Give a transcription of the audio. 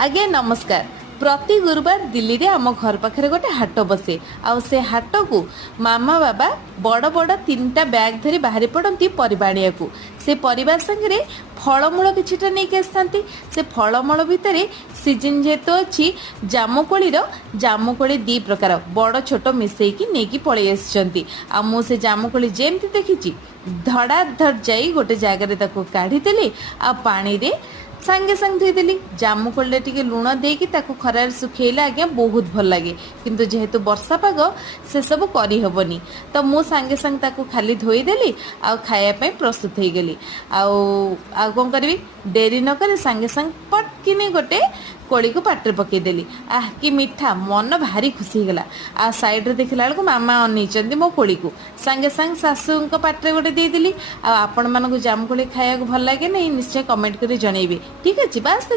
आज्ञा नमस्कार। प्रति गुरुवार दिल्ली रे आम घर पाखे गोटे हाट बसे से हाट को मामा बाबा बड़ बड़ 3टा बैग धरी बाहरी पड़ती परिबा आनिया को। से परिवार संगे फलमूल किछिटा नहीं आसती। से फलमूल भितर सीजन जेहेतु अच्छी जामुकोली 2 प्रकार बड़ छोट मिसेकी नहीं पलि आसी। से जामुकोली जेमती देखी धड़ाधड़ जाई गोटे जगार काढ़ीदेली आ पानी रे सांगे सांग धोईदेली। जामुकोली टिके लुण देकी खरार सुखेला आज्ञा बहुत भल लगे, किंतु जेहेतु वर्षा पाग से सब करहबनी तो मु सांगे सांग ताकू खाली धोईदेली आ खायापी प्रस्तुत हो गली। कौन करी डेरी नक सांगे सांग पटकिनी गोटे कोड़ी को पाटे पकईदेली। कि मीठा मन भारी खुशी गला। आ साइड्रे देखला बेलू मामा अनईचंदी मो कोड़ी को सांगे सांग शाशु पाटे गोटे देदेली। आपण मानक जामुकोली खाया भल लगे नहीं निश्चय कमेंट कर जनइबे। ठीक अच्छे बास।